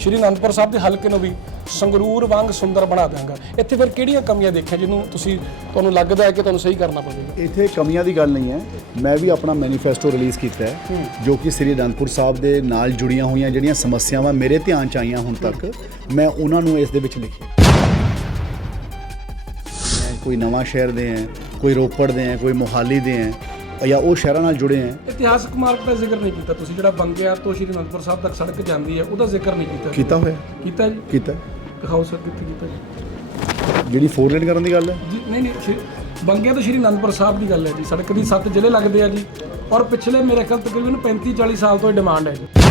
ਸ਼੍ਰੀ ਅਨੰਦਪੁਰ ਸਾਹਿਬ ਦੇ ਹਲਕੇ ਨੂੰ ਵੀ ਸੰਗਰੂਰ ਵਾਂਗ ਸੁੰਦਰ ਬਣਾ ਦਾਂਗਾ ਇੱਥੇ ਫਿਰ ਕਿਹੜੀਆਂ ਕਮੀਆਂ ਦੇਖੀਆਂ ਜਿਹਨੂੰ ਤੁਸੀਂ ਤੁਹਾਨੂੰ ਲੱਗਦਾ ਹੈ ਕਿ ਤੁਹਾਨੂੰ ਸਹੀ ਕਰਨਾ ਪਵੇਗਾ? ਇੱਥੇ ਕਮੀਆਂ ਦੀ ਗੱਲ ਨਹੀਂ ਹੈ। ਮੈਂ ਵੀ ਆਪਣਾ ਮੈਨੀਫੈਸਟੋ ਰਿਲੀਜ਼ ਕੀਤਾ ਹੈ ਜੋ ਕਿ ਸ੍ਰੀ ਅਨੰਦਪੁਰ ਸਾਹਿਬ ਦੇ ਨਾਲ ਜੁੜੀਆਂ ਹੋਈਆਂ ਜਿਹੜੀਆਂ ਸਮੱਸਿਆਵਾਂ ਮੇਰੇ ਧਿਆਨ ਚ ਆਈਆਂ ਹੁਣ ਤੱਕ ਮੈਂ ਉਹਨਾਂ ਨੂੰ ਇਸ ਦੇ ਵਿੱਚ ਲਿਖਿਆ। ਕੋਈ ਨਵਾਂ ਸ਼ਹਿਰ ਦੇ ਹੈ ਕੋਈ ਰੋਪੜ ਦੇ ਹੈ ਕੋਈ ਮੋਹਾਲੀ ਦੇ ਹੈ ਜਾਂ ਉਹ ਸ਼ਹਿਰਾਂ ਨਾਲ ਜੁੜੇ ਹੈ। ਇਤਿਹਾਸਕ ਮਾਰਗ ਦਾ ਜ਼ਿਕਰ ਨਹੀਂ ਕੀਤਾ ਤੁਸੀਂ ਜਿਹੜਾ ਬੰਗਿਆ ਤੋਂ ਸ਼੍ਰੀ ਅਨੰਦਪੁਰ ਸਾਹਿਬ ਤੱਕ ਸੜਕ ਜਾਂਦੀ ਹੈ ਉਹਦਾ ਜ਼ਿਕਰ ਨਹੀਂ ਕੀਤਾ। ਕੀਤਾ ਹੋਇਆ। ਕੀਤਾ ਜੀ। ਕੀਤਾ। ਦਿਖਾਓ ਸਰ ਕਿੱਥੇ ਕੀਤਾ ਜੀ। ਜਿਹੜੀ ਫੋਰ ਲੇਨ ਕਰਨ ਦੀ ਗੱਲ ਹੈ? ਜੀ ਨਹੀਂ ਨਹੀਂ ਬੰਗਿਆ ਤੋਂ ਸ਼੍ਰੀ ਅਨੰਦਪੁਰ ਸਾਹਿਬ ਦੀ ਗੱਲ ਹੈ ਜੀ। ਸੜਕ ਦੀ ਸੱਤ ਜ਼ਿਲ੍ਹੇ ਲੱਗਦੇ ਆ ਜੀ। ਔਰ ਪਿਛਲੇ ਮੇਰੇ ਖਿਆਲ ਤਕਰੀਬਨ 35 40 ਸਾਲ ਤੋਂ ਇਹ ਡਿਮਾਂਡ ਹੈ ਜੀ।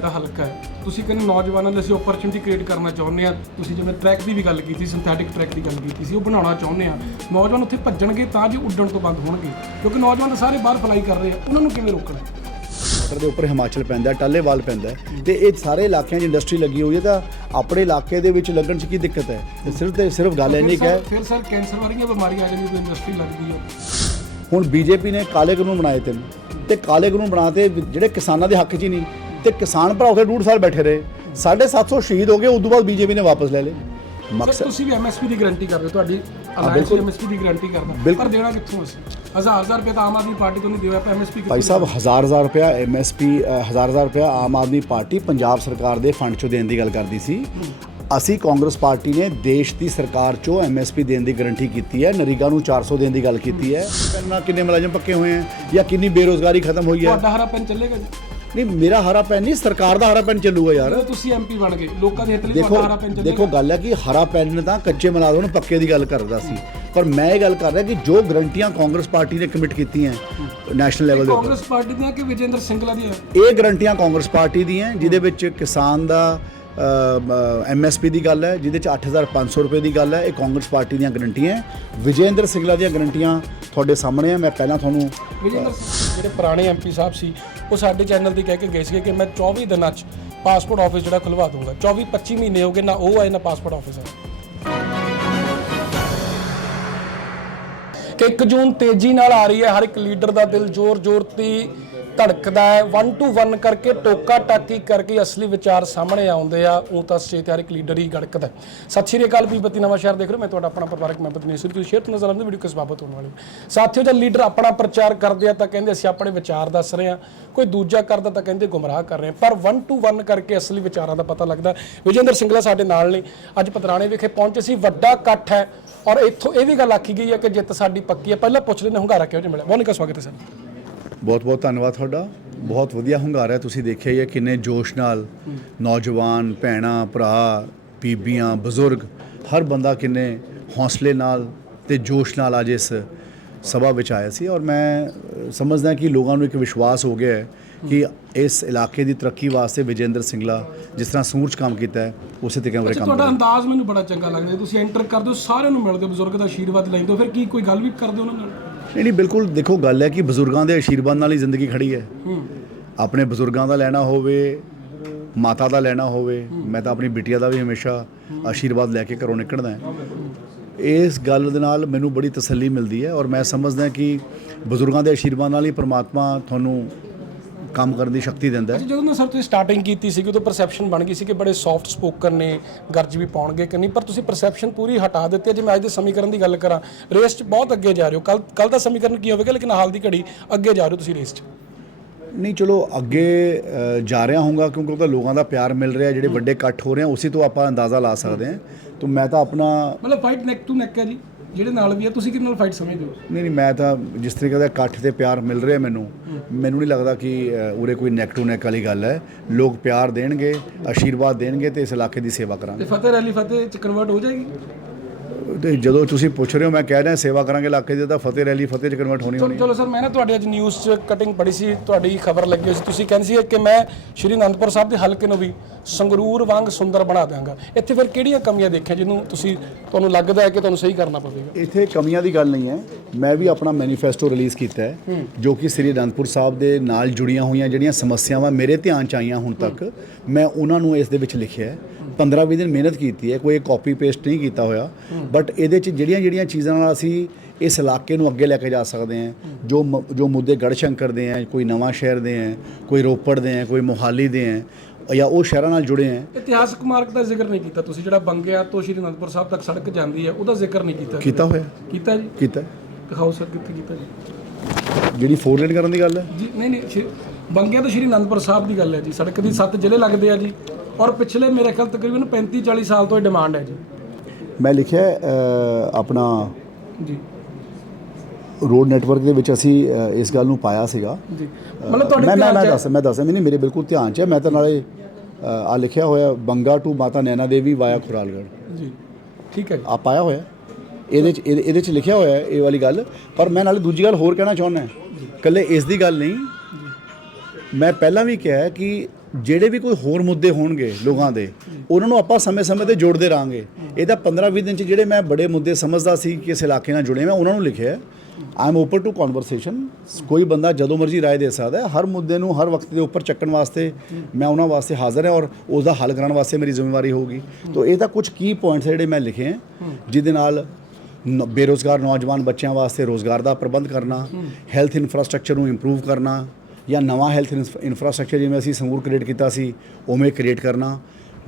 ਜਿਹੜਾ ਹਲਕਾ ਹੈ ਤੁਸੀਂ ਕਹਿੰਦੇ ਨੌਜਵਾਨਾਂ ਲਈ ਅਸੀਂ ਓਪਰਚੁਨਿਟੀ ਕ੍ਰੀਏਟ ਕਰਨਾ ਚਾਹੁੰਦੇ ਆ ਤੁਸੀਂ ਜਿਵੇਂ ਟਰੈਕ ਦੀ ਵੀ ਗੱਲ ਕੀਤੀ ਸਿੰਥੈਟਿਕ ਟਰੈਕ ਦੀ ਗੱਲ ਕੀਤੀ ਸੀ ਉਹ ਬਣਾਉਣਾ ਚਾਹੁੰਦੇ ਆ ਨੌਜਵਾਨ ਉੱਥੇ ਭੱਜਣਗੇ ਤਾਂ ਜੋ ਉੱਡਣ ਤੋਂ ਬੰਦ ਹੋਣਗੇ ਕਿਉਂਕਿ ਨੌਜਵਾਨ ਸਾਰੇ ਬਾਹਰ ਫਲਾਈ ਕਰ ਰਹੇ ਆ ਉਹਨਾਂ ਨੂੰ ਕਿਵੇਂ ਰੋਕਣਾ? ਬਾਰਡਰ ਦੇ ਉੱਪਰ ਹਿਮਾਚਲ ਪੈਂਦਾ ਹੈ, ਟਾਹਲੀਵਾਲ ਪੈਂਦਾ ਤੇ ਇਹ ਸਾਰੇ ਇਲਾਕਿਆਂ 'ਚ ਇੰਡਸਟਰੀ ਲੱਗੀ ਹੋਈ ਹੈ ਤਾਂ ਆਪਣੇ ਇਲਾਕੇ ਦੇ ਵਿੱਚ ਲੱਗਣ 'ਚ ਕੀ ਦਿੱਕਤ ਹੈ? ਤੇ ਸਿਰਫ ਤੇ ਸਿਰਫ ਗੱਲ ਇੰਨੀ ਕੁ ਫਿਰ ਸਰ ਕੈਂਸਰ ਵਰਗੀਆਂ ਬਿਮਾਰੀਆਂ ਆ ਜਾਂਦੀਆਂ ਕੋਈ ਇੰਡਸਟਰੀ ਲੱਗਦੀ ਹੈ ਹੁਣ ਬੀਜੇਪੀ ਨੇ ਕਾਲੇ ਕਾਨੂੰਨ ਬਣਾਏ ਤਿੰਨ। ਤੇ ਕਾਲੇ ਕਾਨੂੰਨ ਬਣਾਤੇ ਜਿਹੜੇ ਕਿਸਾਨਾਂ ਦੇ ਹੱਕ 'ਚ ਹੀ ਨਹੀਂ। ਤੇ ਕਿਸਾਨ ਭਰਾ ਉੱਥੇ ਡੂਢ ਸਾਲ ਬੈਠੇ ਰਹੇ। 750 ਸ਼ਹੀਦ ਹੋ ਗਏ ਉਦੋਂ ਬਾਅਦ ਬੀਜੇਪੀ ਨੇ ਵਾਪਸ ਲੈ ਲਏ। ਮਕਸਦ ਤੁਸੀਂ ਵੀ ਐਮਐਸਪੀ ਦੀ ਗਾਰੰਟੀ ਕਰਦੇ ਹੋ ਤੁਹਾਡੀ ਅਲਾਈਅੰਸ। ਐਮਐਸਪੀ ਦੀ ਗਾਰੰਟੀ ਕਰਦਾ। ਪਰ ਦੇਣਾ ਕਿੱਥੋਂ ਅਸੀਂ? ਹਜ਼ਾਰ ਹਜ਼ਾਰ ਰੁਪਏ ਤਾਂ ਆਮ ਆਦਮੀ ਪਾਰਟੀ ਤੋਂ ਨਹੀਂ ਦਿਓ ਆਪਾਂ ਐਮਐਸਪੀ ਭਾਈ ਸਾਹਿਬ ਹਜ਼ਾਰ ਹਜ਼ਾਰ ਰੁਪਇਆ ਐਮਐਸਪੀ ਹਜ਼ਾਰ ਹਜ਼ਾਰ ਰੁਪਇਆ ਆਮ ਆਦਮੀ ਪਾਰਟੀ ਪੰਜਾਬ ਸਰਕਾਰ ਦੇ ਫੰਡ 'ਚੋਂ ਦੇਣ ਦੀ ਗੱਲ ਕਰਦੀ ਸੀ। ਅਸੀਂ ਕਾਂਗਰਸ ਪਾਰਟੀ ਨੇ ਦੇਸ਼ ਦੀ ਸਰਕਾਰ 'ਚੋਂ ਐਮਐਸਪੀ ਦੇਣ ਦੀ ਗਾਰੰਟੀ ਕੀਤੀ ਹੈ ਨਰੇਗਾ ਨੂੰ 400 ਦੇਣ ਦੀ ਗੱਲ ਕੀਤੀ ਹੈ। ਕਿੰਨਾ ਕਿੰਨੇ ਮੁਲਾਜ਼ਮ ਪੱਕੇ ਹੋਏ ਹੈ ਜਾਂ ਕਿੰਨੀ ਬੇਰੋਜ਼ਗਾਰੀ ਖਤਮ ਹੋਈ ਹੈ? ਤੁਹਾਡਾ ਹਰਾ ਪੈਨ ਚੱਲੇਗਾ ਜੀ। ਨਹੀਂ ਮੇਰਾ ਹਰਾ ਪੈਨ ਨਹੀਂ ਸਰਕਾਰ ਦਾ ਹਰਾ ਪੈਨ ਚੱਲੂਗਾ ਯਾਰ। ਜਦੋਂ ਤੁਸੀਂ ਐਮਪੀ ਬਣ ਗਏ ਲੋਕਾਂ ਦੇ ਹਿੱਤ ਲਈ ਦੇਖੋ ਤੁਹਾਡਾ ਹਰਾ ਪੈਨ ਚੱਲੇਗਾ। ਦੇਖੋ ਗੱਲ ਹੈ ਕਿ ਹਰਾ ਪੈਨ ਤਾਂ ਕੱਚੇ ਮੁਲਾਜ਼ਮ ਨੂੰ ਪੱਕੇ ਦੀ ਗੱਲ ਕਰਦਾ ਸੀ। ਪਰ ਮੈਂ ਇਹ ਗੱਲ ਕਰ ਰਿਹਾ ਕਿ ਜੋ ਗਰੰਟੀਆਂ ਕਾਂਗਰਸ ਪਾਰਟੀ ਨੇ ਕਮਿਟ ਕੀਤੀਆਂ ਨੈਸ਼ਨਲ ਲੈਵਲ ਦੇ ਕਾਂਗਰਸ ਪਾਰਟੀ ਦੀਆਂ ਕਿ ਵਿਜੇਂਦਰ ਸਿੰਗਲਾ ਦੀਆਂ ਇਹ ਗਰੰਟੀਆਂ ਕਾਂਗਰਸ ਪਾਰਟੀ ਦੀਆਂ ਜਿਹਦੇ ਵਿੱਚ ਕਿਸਾਨ ਦਾ ਐਮਐਸਪੀ ਦੀ ਗੱਲ ਹੈ, ਜਿਹਦੇ ਚ 8500 ਰੁਪਏ ਦੀ ਗੱਲ ਹੈ, ਇਹ ਕਾਂਗਰਸ ਪਾਰਟੀ ਦੀਆਂ ਗਰੰਟੀਆਂ ਹੈ। ਵਿਜੇਂਦਰ ਸਿੰਗਲਾ ਦੀਆਂ ਗਰੰਟੀਆਂ ਤੁਹਾਡੇ ਸਾਹਮਣੇ ਆ ਮੈਂ ਪਹਿਲਾਂ ਤੁਹਾਨੂੰ ਵਿਜੇਂਦਰ ਸਿੰਘ, ਜਿਹੜੇ ਪੁਰਾਣੇ ਐਮਪੀ ਸਾਹਿਬ ਸੀ, ਉਹ ਸਾਡੇ ਚੈਨਲ ਤੇ ਕਹਿ ਕੇ ਗਏ ਸੀਗੇ ਕਿ ਮੈਂ 24 ਦਿਨਾਂ 'ਚ ਪਾਸਪੋਰਟ ਆਫਿਸ ਜਿਹੜਾ ਖੁਲਵਾ ਦੂੰਗਾ 24 25 ਮਹੀਨੇ ਹੋ ਗਏ, ਨਾ ਉਹ ਆਏ, ਨਾ ਪਾਸਪੋਰਟ ਆਫਿਸ ਕਿ 1 ਜੂਨ ਤੇਜ਼ੀ ਨਾਲ ਆ ਰਹੀ ਹੈ, ਹਰ ਇੱਕ ਲੀਡਰ ਦਾ ਦਿਲ ਜ਼ੋਰ-ਜ਼ੋਰ 'ਤੇ ਧੜਕਦਾ ਹੈ। 1 ਟੂ 1 ਕਰਕੇ ਟੋਕਾ ਟਾਕੀ ਕਰਕੇ ਅਸਲੀ ਵਿਚਾਰ ਸਾਹਮਣੇ ਆਉਂਦੇ ਆ। ਉਹ ਤਾਂ ਸਟੇਜ ਤੇ ਹਰ ਇੱਕ ਲੀਡਰ ਹੀ ਗੜਕਦਾ ਸਤਿ ਸ਼੍ਰੀ ਅਕਾਲ ਬੀਬਤੀ ਨਵਾਂ ਸ਼ਹਿਰ ਦੇਖ ਰਹੇ ਮੈਂ ਤੁਹਾਡਾ ਆਪਣਾ ਪਰਿਵਾਰਕ ਮੈਂਬਰ ਦਿਨੇਸ਼ ਸੂਰੀ ਤੁਸੀਂ ਸ਼ੇਅਰ ਤੋਂ ਨਜ਼ਰ ਆਉਂਦੇ ਵੀਡੀਓ ਕਿਸ ਬਾਬਤ ਹੋਣ ਵਾਲੀ? ਹੈ। ਸਾਥੀਓ, ਜਦ ਲੀਡਰ ਆਪਣਾ ਪ੍ਰਚਾਰ ਕਰਦੇ ਆ ਤਾਂ ਕਹਿੰਦੇ ਅਸੀਂ ਆਪਣੇ ਵਿਚਾਰ ਦੱਸ ਰਹੇ ਹਾਂ। ਕੋਈ ਦੂਜਾ ਕਰਦਾ ਤਾਂ ਕਹਿੰਦੇ ਗੁੰਮਰਾਹ ਕਰ ਰਹੇ ਹਾਂ। ਪਰ 1 ਟੂ 1 ਕਰਕੇ ਅਸਲੀ ਵਿਚਾਰਾਂ ਦਾ ਪਤਾ ਲੱਗਦਾ ਵਿਜੇਂਦਰ ਸਿੰਗਲਾ ਸਾਡੇ ਨਾਲ ਨੇ। ਅੱਜ ਪਤਰਾਣੇ ਵਿਖੇ ਪਹੁੰਚੇ ਸੀ। ਵੱਡਾ ਇਕੱਠ ਹੈ। ਔਰ ਇੱਥੋਂ ਇਹ ਵੀ ਗੱਲ ਆਖੀ ਗਈ ਹੈ ਕਿ ਜਿੱਤ ਸਾਡੀ ਪੱਕੀ ਹੈ। ਪਹਿਲਾਂ ਪੁੱਛ ਲੈਂਦੇ ਹੁੰਗਾਰਾ ਕਿਹੋ ਜਿਹਾ ਮਿਲਿਆ? ਬਹੁਤ ਨਿੱਘਾ ਸਵਾਗਤ ਹੈ ਸਰ। ਬਹੁਤ ਬਹੁਤ ਧੰਨਵਾਦ ਤੁਹਾਡਾ। ਬਹੁਤ ਵਧੀਆ ਹੁੰਗਾਰਾ ਹੈ ਤੁਸੀਂ ਦੇਖਿਆ ਹੀ ਹੈ ਕਿੰਨੇ ਜੋਸ਼ ਨਾਲ ਨੌਜਵਾਨ ਭੈਣਾਂ ਭਰਾ ਬੀਬੀਆਂ ਬਜ਼ੁਰਗ ਹਰ ਬੰਦਾ ਕਿੰਨੇ ਹੌਸਲੇ ਨਾਲ ਤੇ ਜੋਸ਼ ਨਾਲ ਅੱਜ ਇਸ ਸਭਾ ਵਿੱਚ ਆਇਆ ਸੀ। ਔਰ ਮੈਂ ਸਮਝਦਾ ਕਿ ਲੋਕਾਂ ਨੂੰ ਇੱਕ ਵਿਸ਼ਵਾਸ ਹੋ ਗਿਆ ਹੈ ਕਿ ਇਸ ਇਲਾਕੇ ਦੀ ਤਰੱਕੀ ਵਾਸਤੇ ਵਿਜੇਂਦਰ ਸਿੰਗਲਾ ਜਿਸ ਤਰ੍ਹਾਂ ਸੂਰਜ ਕੰਮ ਕੀਤਾ ਹੈ ਉਸੇ ਤਰੀਕੇ ਨਾਲ ਉਰੇ ਅੱਛਾ ਕੰਮ ਤੁਹਾਡਾ। ਅੰਦਾਜ਼ ਮੈਨੂੰ ਬੜਾ ਚੰਗਾ ਲੱਗਦਾ ਤੁਸੀਂ ਐਂਟਰ ਕਰਦੇ ਹੋ ਸਾਰਿਆਂ ਨੂੰ ਮਿਲਦੇ ਬਜ਼ੁਰਗ ਦਾ ਆਸ਼ੀਰਵਾਦ ਲੈਂਦੇ ਹੋ ਫਿਰ ਕੀ ਕੋਈ ਗੱਲ ਵੀ ਕਰਦੇ ਹੋ ਉਹਨਾਂ ਨਾਲ? ਨਹੀਂ ਨਹੀਂ ਬਿਲਕੁਲ ਦੇਖੋ ਗੱਲ ਹੈ ਕਿ ਬਜ਼ੁਰਗਾਂ ਦੇ ਆਸ਼ੀਰਵਾਦ ਨਾਲ ਹੀ ਜ਼ਿੰਦਗੀ ਖੜੀ ਹੈ। ਆਪਣੇ ਬਜ਼ੁਰਗਾਂ ਦਾ ਲੈਣਾ ਹੋਵੇ ਮਾਤਾ ਦਾ ਲੈਣਾ ਹੋਵੇ ਮੈਂ ਤਾਂ ਆਪਣੀ ਬਿਟੀਆ ਦਾ ਵੀ ਹਮੇਸ਼ਾ ਆਸ਼ੀਰਵਾਦ ਲੈ ਕੇ ਘਰੋਂ ਨਿਕਲਦਾ ਹਾਂ। ਇਸ ਗੱਲ ਦੇ ਨਾਲ ਮੈਨੂੰ ਬੜੀ ਤਸੱਲੀ ਮਿਲਦੀ ਹੈ ਔਰ ਮੈਂ ਸਮਝਦਾ ਕਿ ਬਜ਼ੁਰਗਾਂ ਦੇ ਆਸ਼ੀਰਵਾਦ ਨਾਲ ਹੀ ਪ੍ਰਮਾਤਮਾ ਤੁਹਾਨੂੰ ਕੰਮ ਕਰਨ ਦੀ ਸ਼ਕਤੀ ਦਿੰਦਾ ਹੈ। ਜਦੋਂ ਨਾ ਸਰ ਤੁਸੀਂ ਸਟਾਰਟਿੰਗ ਕੀਤੀ ਸੀ ਉਦੋਂ ਪਰਸੈਪਸ਼ਨ ਬਣ ਗਈ ਸੀ ਕਿ ਬੜੇ ਸੌਫਟ ਸਪੋਕਨ ਨੇ ਗਰਜ ਵੀ ਪਾਉਣਗੇ ਕਿ ਨਹੀਂ? ਪਰ ਤੁਸੀਂ ਪਰਸੈਪਸ਼ਨ ਪੂਰੀ ਹਟਾ ਦਿੱਤੀ ਹੈ। ਜੇ ਮੈਂ ਅੱਜ ਦੇ ਸਮੀਕਰਨ ਦੀ ਗੱਲ ਕਰਾਂ ਰੇਸ 'ਚ ਬਹੁਤ ਅੱਗੇ ਜਾ ਰਹੇ ਹੋ। ਕੱਲ ਕੱਲ ਦਾ ਸਮੀਕਰਨ ਕੀ ਹੋਵੇਗਾ ਲੇਕਿਨ ਹਾਲ ਦੀ ਘੜੀ ਅੱਗੇ ਜਾ ਰਹੇ ਹੋ ਤੁਸੀਂ ਰੇਸ 'ਚ? ਨਹੀਂ ਚਲੋ ਅੱਗੇ ਅ, ਜਾ ਰਿਹਾ ਹੋਊਗਾ ਕਿਉਂਕਿ ਉਹ ਤਾਂ ਲੋਕਾਂ ਦਾ ਪਿਆਰ ਮਿਲ ਰਿਹਾ ਜਿਹੜੇ ਵੱਡੇ ਇਕੱਠ ਹੋ ਰਹੇ ਆ ਉਸੇ ਤੋਂ ਆਪਾਂ ਅੰਦਾਜ਼ਾ ਲਾ ਸਕਦੇ ਹਾਂ। ਤਾਂ ਮੈਂ ਤਾਂ ਆਪਣਾ ਮਤਲਬ ਫਾਈਟ ਨੈਕ ਟੂ ਨੈਕ ਹੈ ਜੀ। ਜਿਹੜੇ ਨਾਲ ਵੀ ਹੈ ਤੁਸੀਂ ਕਿਹਦੇ ਨਾਲ ਫਾਈਟ ਸਮਝਦੇ ਹੋ? ਨਹੀਂ ਨਹੀਂ ਮੈਂ ਤਾਂ ਜਿਸ ਤਰੀਕੇ ਦਾ ਇਕੱਠ ਤੇ ਪਿਆਰ ਮਿਲ ਰਿਹਾ ਮੈਨੂੰ ਮੈਨੂੰ ਨਹੀਂ ਲੱਗਦਾ ਕਿ ਉਰੇ ਕੋਈ ਨੈਕ ਟੂ ਨੈਕ ਵਾਲੀ ਗੱਲ ਹੈ। ਲੋਕ ਪਿਆਰ ਦੇਣਗੇ ਆਸ਼ੀਰਵਾਦ ਦੇਣਗੇ ਤੇ ਇਸ ਇਲਾਕੇ ਦੀ ਸੇਵਾ ਤੇ ਕਰਾਂਗੇ ਫਤਿਹ ਰੈਲੀ ਫਤਿਹ 'ਚ ਕਨਵਰਟ ਹੋ ਜਾਏਗੀ? ਤੇ ਜਦੋਂ ਤੁਸੀਂ ਪੁੱਛ ਰਹੇ ਹੋ ਮੈਂ ਕਹਿ ਰਿਹਾ ਸੇਵਾ ਕਰਾਂਗੇ ਇਲਾਕੇ ਦੀ ਤਾਂ ਫਤਿਹ ਰੈਲੀ ਫਤਿਹ ਚ ਕਨਵਰਟ ਹੋਣੀ ਹੋਣੀ ਚਲੋ ਸਰ ਮੈਂ ਨਾ ਤੁਹਾਡੇ ਅੱਜ ਨਿਊਜ਼ 'ਚ ਕਟਿੰਗ ਪੜੀ ਸੀ ਤੁਹਾਡੀ ਖਬਰ ਲੱਗੀ ਹੋਈ ਸੀ। ਤੁਸੀਂ ਕਹਿੰਦੇ ਸੀ ਕਿ ਮੈਂ ਸ਼੍ਰੀ ਅਨੰਦਪੁਰ ਸਾਹਿਬ ਦੇ ਹਲਕੇ ਨੂੰ ਵੀ ਸੰਗਰੂਰ ਵਾਂਗ ਸੁੰਦਰ ਬਣਾ ਦਿਆਂਗਾ। ਇੱਥੇ ਫਿਰ ਕਿਹੜੀਆਂ ਕਮੀਆਂ ਦੇਖੀਆਂ ਜਿਹਨੂੰ ਤੁਸੀਂ ਤੁਹਾਨੂੰ ਲੱਗਦਾ ਹੈ ਕਿ ਤੁਹਾਨੂੰ ਸਹੀ ਕਰਨਾ ਪਵੇਗਾ? ਇੱਥੇ ਕਮੀਆਂ ਦੀ ਗੱਲ ਨਹੀਂ ਹੈ। ਮੈਂ ਵੀ ਆਪਣਾ ਮੈਨੀਫੈਸਟੋ ਰਿਲੀਜ਼ ਕੀਤਾ ਹੈ ਜੋ ਕਿ ਸ੍ਰੀ ਅਨੰਦਪੁਰ ਸਾਹਿਬ ਦੇ ਨਾਲ ਜੁੜੀਆਂ ਹੋਈਆਂ ਜਿਹੜੀਆਂ ਸਮੱਸਿਆਵਾਂ ਮੇਰੇ ਧਿਆਨ ਚ ਆਈਆਂ ਹੁਣ ਤੱਕ ਮੈਂ ਉਹਨਾਂ ਨੂੰ ਇਸ ਦੇ ਵਿੱਚ ਲਿਖਿਆ ਹੈ। 15-20 ਦਿਨ ਮਿਹਨਤ ਕੀਤੀ ਹੈ ਕੋਈ ਕਾਪੀ ਪੇਸਟ ਨਹੀਂ ਕੀਤਾ ਹੋਇਆ। ਬਟ ਇਹਦੇ ਚ ਜਿਹੜੀਆਂ ਜਿਹੜੀਆਂ ਚੀਜ਼ਾਂ ਨਾਲ ਅਸੀਂ ਇਸ ਇਲਾਕੇ ਨੂੰ ਅੱਗੇ ਲੈ ਕੇ ਜਾ ਸਕਦੇ ਹਾਂ ਜੋ ਮ- ਜੋ ਮੁੱਦੇ ਗੜਸ਼ੰਕਰ ਦੇ ਹੈ ਕੋਈ ਨਵਾਂ ਸ਼ਹਿਰ ਦੇ ਹੈ ਕੋਈ ਰੋਪੜ ਦੇ ਹੈ ਕੋਈ ਮੋਹਾਲੀ ਦੇ ਹੈ ਜਾਂ ਉਹ ਸ਼ਹਿਰਾਂ ਨਾਲ ਜੁੜੇ ਹੈ। ਇਤਿਹਾਸਕ ਮਾਰਗ ਦਾ ਜ਼ਿਕਰ ਨਹੀਂ ਕੀਤਾ ਤੁਸੀਂ ਜਿਹੜਾ ਬੰਗਿਆ ਤੋਂ ਸ਼੍ਰੀ ਅਨੰਦਪੁਰ ਸਾਹਿਬ ਤੱਕ ਸੜਕ ਜਾਂਦੀ ਹੈ ਉਹਦਾ ਜ਼ਿਕਰ ਨਹੀਂ ਕੀਤਾ। ਕੀਤਾ ਹੋਇਆ। ਕੀਤਾ ਜੀ? ਕੀਤਾ। ਦਿਖਾਓ ਸਰ ਕਿੱਥੇ ਕੀਤਾ ਜੀ? ਜਿਹੜੀ ਫੋਰ ਲੇਨ ਕਰਨ ਦੀ ਗੱਲ ਹੈ। ਜੀ ਨਹੀਂ ਨਹੀਂ ਸ਼੍ਰੀ- ਬੰਗਿਆ ਤੋਂ ਸ਼੍ਰੀ ਅਨੰਦਪੁਰ ਸਾਹਿਬ ਦੀ ਗੱਲ ਹੈ ਜੀ ਸੜਕ ਦੀ ਸੱਤ ਜ਼ਿਲ੍ਹੇ ਲੱਗਦੇ ਆ ਜੀ। ਔਰ ਪਿਛਲੇ ਮੇਰੇ ਖਿਆਲ ਤਕਰੀਬਨ 35 40 ਸਾਲ ਤੋਂ ਇਹ ਡਿਮਾਂਡ ਹੈ ਜੀ। ਮੈਂ ਲਿਖਿਆ ਅ, ਆਪਣਾ ਜੀ। ਰੋਡ ਨੈਟਵਰਕ ਦੇ ਵਿੱਚ ਅਸੀਂ ਅ, ਇਸ ਗੱਲ ਨੂੰ ਪਾਇਆ ਸੀਗਾ। ਜੀ। ਮਤਲਬ ਤੁਹਾਡੇ ਮੈਂ ਮੈਂ ਧਿਆਨ ਮੈਂ ਚ ਹੈ- ਦੱਸ ਮੈਂ ਦੱਸ ਨਹੀਂ ਮੇਰੇ ਬਿਲਕੁਲ ਧਿਆਨ 'ਚ ਹੈ। ਮੈਂ ਤਾਂ ਨਾਲੇ ਆ ਲਿਖਿਆ ਹੋਇਆ ਬੰਗਾ ਟੂ ਮਾਤਾ ਨੈਣਾ ਦੇਵੀ ਵਾਇਆ ਖੁਰਾਲਗੜ੍ਹ। ਜੀ। ਠੀਕ ਹੈ ਜੀ। ਆ ਪਾਇਆ ਹੋਇਆ ਇਹਦੇ 'ਚ ਇਹਦੇ ਇਹਦੇ 'ਚ ਲਿਖਿਆ ਹੋਇਆ ਹੈ ਇਹ ਵਾਲੀ ਗੱਲ। ਪਰ ਮੈਂ ਨਾਲੇ ਦੂਜੀ ਗੱਲ ਹੋਰ ਕਹਿਣਾ ਚਾਹੁੰਦਾ ਇਕੱਲੇ ਇਸ ਦੀ ਗੱਲ ਨਹੀਂ। ਮੈਂ ਪਹਿਲਾਂ ਵੀ ਕਿਹਾ ਹੈ ਕਿ ਜਿਹੜੇ ਵੀ ਕੋਈ ਹੋਰ ਮੁੱਦੇ ਹੋਣਗੇ ਲੋਕਾਂ ਦੇ, ਉਹਨਾਂ ਨੂੰ ਆਪਾਂ ਸਮੇਂ-ਸਮੇਂ ਤੇ ਜੋੜਦੇ ਰਾਂਗੇ ਇਹਦਾ 15-20 ਦਿਨ ਚ ਜਿਹੜੇ ਮੈਂ ਬੜੇ ਮੁੱਦੇ ਸਮਝਦਾ ਸੀ ਕਿ ਇਸ ਇਲਾਕੇ ਨਾਲ ਜੁੜੇ, ਮੈਂ ਉਹਨਾਂ ਨੂੰ ਲਿਖਿਆ I am open to conversation ਕੋਈ ਬੰਦਾ ਜਦੋਂ ਮਰਜ਼ੀ ਰਾਏ ਦੇ ਸਕਦਾ ਹੈ, ਹਰ ਮੁੱਦੇ ਨੂੰ ਹਰ ਵਕਤ ਦੇ ਉੱਪਰ ਚੱਕਣ ਵਾਸਤੇ ਮੈਂ ਉਹਨਾਂ ਵਾਸਤੇ ਹਾਜ਼ਰ ਹਾਂ ਔਰ ਉਸ ਦਾ ਹੱਲ ਕਰਨ ਵਾਸਤੇ ਮੇਰੀ ਜ਼ਿੰਮੇਵਾਰੀ ਹੋਊਗੀ। ਤਾਂ ਇਹ ਤਾਂ ਕੁਝ ਕੀ ਪੁਆਇੰਟਸ ਜਿਹੜੇ ਮੈਂ ਲਿਖੇ ਹੈ, ਜਿਹਦੇ ਨਾਲ ਨ- ਬੇਰੁਜ਼ਗਾਰ ਨੌਜਵਾਨ ਬੱਚਿਆਂ ਵਾਸਤੇ ਰੋਜ਼ਗਾਰ ਦਾ ਪ੍ਰਬੰਧ ਕਰਨਾ ਹੈਲਥ ਇਨਫਰਾਸਟ੍ਰਕਚਰ ਨੂੰ ਇੰਪਰੂਵ ਕਰਨਾ ਜਾਂ ਨਵਾਂ ਹੈਲਥ ਇਨਫਰਾਸਟ੍ਰਕਚਰ ਜਿਵੇਂ ਅਸੀਂ ਸੰਗੂਰ ਕ੍ਰੀਏਟ ਕੀਤਾ ਸੀ, ਉਵੇਂ ਕ੍ਰੀਏਟ ਕਰਨਾ।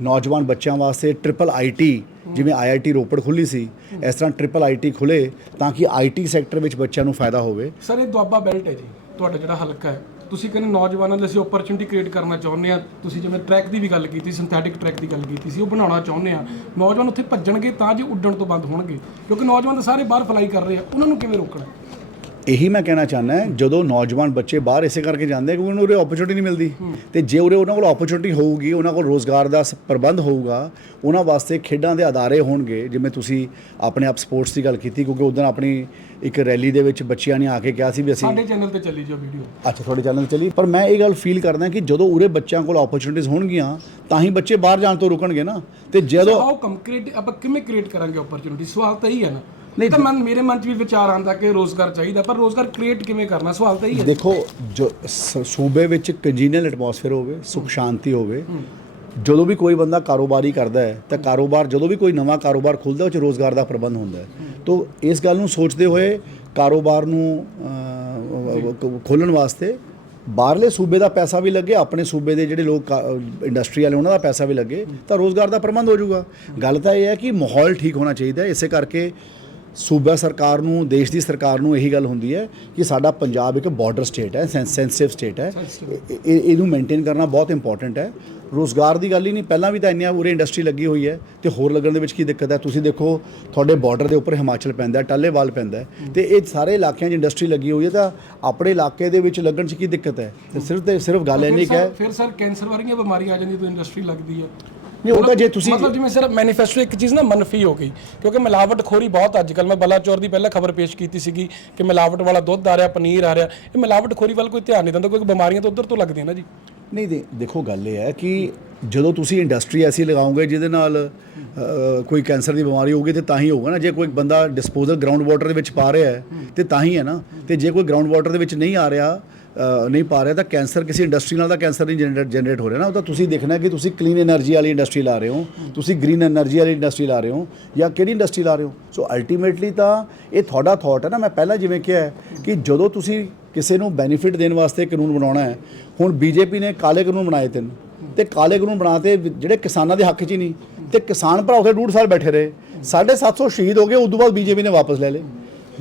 ਨੌਜਵਾਨ ਬੱਚਿਆਂ ਵਾਸਤੇ ਟ੍ਰਿਪਲ ਆਈਟੀ ਜਿਵੇਂ ਆਈਆਈਟੀ ਰੋਪੜ ਖੁੱਲੀ ਸੀ, ਇਸ ਤਰ੍ਹਾਂ ਟ੍ਰਿਪਲ ਆਈਟੀ ਖੁੱਲੇ ਤਾਂ ਕਿ ਆਈਟੀ ਸੈਕਟਰ ਵਿੱਚ ਬੱਚਿਆਂ ਨੂੰ ਫਾਇਦਾ ਹੋਵੇ। ਸਰ ਇਹ ਦੁਆਬਾ ਬੈਲਟ ਹੈ ਜੀ, ਤੁਹਾਡਾ ਜਿਹੜਾ ਹਲਕਾ ਹੈ। ਤੁਸੀਂ ਕਹਿੰਦੇ ਨੌਜਵਾਨਾਂ ਲਈ ਅਸੀਂ ਓਪਰਚੁਨਿਟੀ ਕ੍ਰੀਏਟ ਕਰਨਾ ਚਾਹੁੰਦੇ ਆ ਤੁਸੀਂ ਜਿਵੇਂ ਟਰੈਕ ਦੀ ਵੀ ਗੱਲ ਕੀਤੀ ਸਿੰਥੈਟਿਕ ਟਰੈਕ ਦੀ ਗੱਲ ਕੀਤੀ ਸੀ, ਉਹ ਬਣਾਉਣਾ ਚਾਹੁੰਦੇ ਆ ਨੌਜਵਾਨ ਉੱਥੇ ਭੱਜਣਗੇ ਤਾਂ ਜੇ ਉੱਡਣ ਤੋਂ ਬੰਦ ਹੋਣਗੇ, ਕਿਉਂਕਿ ਨੌਜਵਾਨ ਤਾਂ ਸਾਰੇ ਬਾਹਰ ਫਲਾਈ ਕਰ ਰਹੇ ਆ, ਉਹਨਾਂ ਨੂੰ ਕਿਵੇਂ ਰੋਕਣਾ? ਇਹੀ ਮੈਂ ਕਹਿਣਾ ਚਾਹੁੰਦਾ ਹੈ ਜਦੋਂ ਨੌਜਵਾਨ ਬੱਚੇ ਬਾਹਰ ਇਸੇ ਕਰਕੇ ਜਾਂਦੇ ਕਿਉਂਕਿ ਉਹਨਾਂ ਨੂੰ ਓਪਰਚੁਨਿਟੀ ਨਹੀਂ ਮਿਲਦੀ। ਤੇ ਜੇ ਉਰੇ ਉਹਨਾਂ ਕੋਲ ਓਪਰਚੁਨਿਟੀ ਹੋਊਗੀ ਉਹਨਾਂ ਕੋਲ ਰੋਜ਼ਗਾਰ ਦਾ ਪ੍ਰਬੰਧ ਹੋਊਗਾ ਉਹਨਾਂ ਵਾਸਤੇ ਖੇਡਾਂ ਦੇ ਅਦਾਰੇ ਹੋਣਗੇ ਜਿਵੇਂ ਤੁਸੀਂ ਆਪਣੇ ਆਪ ਸਪੋਰਟਸ ਦੀ ਗੱਲ ਕੀਤੀ ਕਿਉਂਕਿ ਉਦੋਂ ਆਪਣੀ ਇੱਕ ਰੈਲੀ ਦੇ ਵਿੱਚ ਬੱਚਿਆਂ ਨੇ ਆ ਕੇ ਕਿਹਾ ਸੀ ਵੀ ਅਸੀਂ ਸਾਡੇ ਚੈਨਲ ਤੇ ਚੱਲੀ ਜੋ ਵੀਡੀਓ ਅੱਛਾ ਤੁਹਾਡੇ ਚੈਨਲ ਤੇ ਚੱਲੀ। ਪਰ ਮੈਂ ਇਹ ਗੱਲ ਫੀਲ ਕਰਦਾ ਕਿ ਜਦੋਂ ਉਰੇ ਬੱਚਿਆਂ ਕੋਲ ਓਪਰਚੁਨਿਟੀਜ਼ ਹੋਣਗੀਆਂ ਤਾਂ ਹੀ ਬੱਚੇ ਬਾਹਰ ਜਾਣ ਤੋਂ ਰੁਕਣਗੇ ਨਾ। ਤੇ ਜਦੋਂ ਆਪਾਂ ਕਿਵੇਂ ਕ੍ਰੀਏਟ ਕਰਾਂਗੇ ਓਪਰਚੁਨਿਟੀ ਸਵਾਲ ਤਾਂ ਇਹੀ ਹੈ ਨਾ। ਨਹੀਂ ਤਾਂ ਮਨ ਮੇਰੇ ਮਨ 'ਚ ਵੀ ਵਿਚਾਰ ਆਉਂਦਾ ਕਿ ਰੋਜ਼ਗਾਰ ਚਾਹੀਦਾ ਪਰ ਰੋਜ਼ਗਾਰ ਕ੍ਰੀਏਟ ਕਿਵੇਂ ਕਰਨਾ? ਸਵਾਲ ਤਾਂ ਇਹੀ ਹੈ। ਦੇਖੋ ਜੋ ਸ- ਸੂਬੇ ਵਿੱਚ ਕੰਜੀਨੀਅਲ ਐਟਮੋਸਫੇਅਰ ਹੋਵੇ ਸੁਖ ਸ਼ਾਂਤੀ ਹੋਵੇ ਜਦੋਂ ਵੀ ਕੋਈ ਬੰਦਾ ਕਾਰੋਬਾਰੀ ਕਰਦਾ ਹੈ ਤਾਂ ਕਾਰੋਬਾਰ ਜਦੋਂ ਵੀ ਕੋਈ ਨਵਾਂ ਕਾਰੋਬਾਰ ਖੁੱਲਦਾ ਉਹ 'ਚ ਰੋਜ਼ਗਾਰ ਦਾ ਪ੍ਰਬੰਧ ਹੁੰਦਾ ਹੈ। ਤੋਂ ਇਸ ਗੱਲ ਨੂੰ ਸੋਚਦੇ ਹੋਏ ਕਾਰੋਬਾਰ ਨੂੰ ਖੋਲਣ ਵਾਸਤੇ ਬਾਹਰਲੇ ਸੂਬੇ ਦਾ ਪੈਸਾ ਵੀ ਲੱਗੇ ਆਪਣੇ ਸੂਬੇ ਦੇ ਜਿਹੜੇ ਲੋਕ ਇੰਡਸਟਰੀ ਵਾਲੇ ਉਹਨਾਂ ਦਾ ਪੈਸਾ ਵੀ ਲੱਗੇ ਤਾਂ ਰੋਜ਼ਗਾਰ ਦਾ ਪ੍ਰਬੰਧ ਹੋ ਜਾਊਗਾ। ਗੱਲ ਤਾਂ ਇਹ ਹੈ ਕਿ ਮਾਹੌਲ ਠੀਕ ਹੋਣਾ ਚਾਹੀਦਾ ਹੈ ਇਸੇ ਕਰਕੇ ਸੂਬਾ ਸਰਕਾਰ ਨੂੰ ਦੇਸ਼ ਦੀ ਸਰਕਾਰ ਨੂੰ ਇਹੀ ਗੱਲ ਹੁੰਦੀ ਹੈ ਕਿ ਸਾਡਾ ਪੰਜਾਬ ਇੱਕ ਬਾਰਡਰ ਸਟੇਟ ਹੈ ਸੈਂਸਿਟਿਵ ਸਟੇਟ ਹੈ। ਇਹ- ਇਹ- ਇਹਨੂੰ ਮੇਨਟੇਨ ਕਰਨਾ ਬਹੁਤ ਇੰਪੋਰਟੈਂਟ ਹੈ। ਰੋਜ਼ਗਾਰ ਦੀ ਗੱਲ ਹੀ ਨਹੀਂ ਪਹਿਲਾਂ ਵੀ ਤਾਂ ਇੰਨੀਆਂ ਉਰੇ ਇੰਡਸਟਰੀ ਲੱਗੀ ਹੋਈ ਹੈ ਤੇ ਹੋਰ ਲੱਗਣ ਦੇ ਵਿੱਚ ਕੀ ਦਿੱਕਤ ਹੈ? ਤੁਸੀਂ ਦੇਖੋ ਤੁਹਾਡੇ ਬਾਰਡਰ ਦੇ ਉੱਪਰ ਹਿਮਾਚਲ ਪੈਂਦਾ ਹੈ ਟਾਲੇਵਾਲ ਪੈਂਦਾ ਹੈ। ਤੇ ਇਹ ਸਾਰੇ ਇਲਾਕਿਆਂ 'ਚ ਇੰਡਸਟਰੀ ਲੱਗੀ ਹੋਈ ਹੈ ਤਾਂ ਆਪਣੇ ਇਲਾਕੇ ਦੇ ਵਿੱਚ ਲੱਗਣ 'ਚ ਕੀ ਦਿੱਕਤ ਹੈ? ਸਿਰਫ ਤੇ ਸਿਰਫ ਗੱਲ ਇੰਨੀ ਕਿ ਹੈ ਫਿਰ ਸਰ ਕੈਂਸਰ ਵਰਗੀਆਂ ਬਿਮਾਰੀਆਂ ਆ ਜਾਂਦੀਆਂ ਤੋਂ ਇੰਡਸਟਰੀ ਲੱਗਦੀ ਹੈ। ਨਹੀਂ ਉਹ ਤਾਂ ਜੇ ਤੁਸੀਂ ਮਤਲਬ ਜਿਵੇਂ ਸਰ ਮੈਨੀਫੈਸਟੋ ਇੱਕ ਚੀਜ਼ ਨਾ ਮਨਫੀ ਹੋ ਗਈ। ਕਿਉਂਕਿ ਮਿਲਾਵਟਖੋਰੀ ਬਹੁਤ ਅੱਜ ਕੱਲ ਮੈਂ ਬਲਾਚੌਰ ਦੀ ਪਹਿਲਾਂ ਖਬਰ ਪੇਸ਼ ਕੀਤੀ ਸੀਗੀ ਕਿ ਮਿਲਾਵਟ ਵਾਲਾ ਦੁੱਧ ਆ ਰਿਹਾ ਪਨੀਰ ਆ ਰਿਹਾ। ਇਹ ਮਿਲਾਵਟਖੋਰੀ ਵੱਲ ਕੋਈ ਧਿਆਨ ਨਹੀਂ ਦਿੰਦਾ ਕਿਉਂਕਿ ਬਿਮਾਰੀਆਂ ਤਾਂ ਉਧਰ ਤੋਂ ਲੱਗਦੀਆਂ ਨਾ ਜੀ। ਨਹੀਂ ਦੇ ਦੇਖੋ ਗੱਲ ਇਹ ਹੈ ਕਿ ਜਦੋਂ ਤੁਸੀਂ ਇੰਡਸਟਰੀ ਐਸੀ ਲਗਾਓਗੇ ਜਿਹਦੇ ਨਾਲ ਕੋਈ ਕੈਂਸਰ ਦੀ ਬਿਮਾਰੀ ਹੋਊਗੀ ਤੇ ਤਾਂ ਹੀ ਹੋਊਗਾ ਨਾ। ਜੇ ਕੋਈ ਬੰਦਾ ਡਿਸਪੋਜ਼ਲ ਗਰਾਊਂਡ ਵਾਟਰ ਦੇ ਵਿੱਚ ਪਾ ਰਿਹਾ ਹੈ ਤੇ ਤਾਂ ਹੀ ਹੈ ਨਾ। ਤੇ ਜੇ ਕੋਈ ਗਰਾਊਂਡ ਵਾਟਰ ਦੇ ਵਿੱਚ ਨਹੀਂ ਆ ਰਿਹਾ ਨਹੀਂ ਪਾ ਰਿਹਾ, ਤਾਂ ਕੈਂਸਰ ਕਿਸੇ ਇੰਡਸਟਰੀ ਨਾਲ ਦਾ ਕੈਂਸਰ ਨਹੀਂ ਜਨਰੇਟ ਜਨਰੇਟ ਹੋ ਰਿਹਾ ਨਾ। ਉਹ ਤਾਂ ਤੁਸੀਂ ਦੇਖਣਾ ਕਿ ਤੁਸੀਂ ਕਲੀਨ એનર્ਜੀ ਵਾਲੀ ਇੰਡਸਟਰੀ ਲਾ ਰਹੇ ਹੋ, ਤੁਸੀਂ ਗ੍ਰੀਨ એનર્ਜੀ ਵਾਲੀ ਇੰਡਸਟਰੀ ਲਾ ਰਹੇ ਹੋ, ਜਾਂ ਕਿਹੜੀ ਇੰਡਸਟਰੀ ਲਾ ਰਹੇ ਹੋ। ਸੋ ਅਲਟੀਮੇਟਲੀ ਤਾਂ ਇਹ ਤੁਹਾਡਾ ਥੋਟ ਹੈ ਨਾ। ਮੈਂ ਪਹਿਲਾਂ ਜਿਵੇਂ ਕਿਹਾ ਕਿ ਜਦੋਂ ਤੁਸੀਂ ਕਿਸੇ ਨੂੰ ਬੈਨੀਫਿਟ ਦੇਣ ਵਾਸਤੇ ਕਾਨੂੰਨ ਬਣਾਉਣਾ ਹੈ, ਹੁਣ ਬੀਜੇਪੀ ਨੇ ਕਾਲੇ ਕਾਨੂੰਨ ਬਣਾਏ ਤਿੰਨ। ਤੇ ਕਾਲੇ ਕਾਨੂੰਨ ਬਣਾਤੇ ਜਿਹੜੇ ਕਿਸਾਨਾਂ ਦੇ ਹੱਕ 'ਚ ਹੀ ਨਹੀਂ। ਤੇ ਕਿਸਾਨ ਭਰਾ ਉਥੇ 2.5 ਸਾਲ ਬੈਠੇ ਰਹੇ। 750 ਸ਼ਹੀਦ ਹੋ ਗਏ, ਉਸ ਤੋਂ ਬਾਅਦ ਬੀਜੇਪੀ ਨੇ ਵਾਪਸ ਲੈ ਲਏ।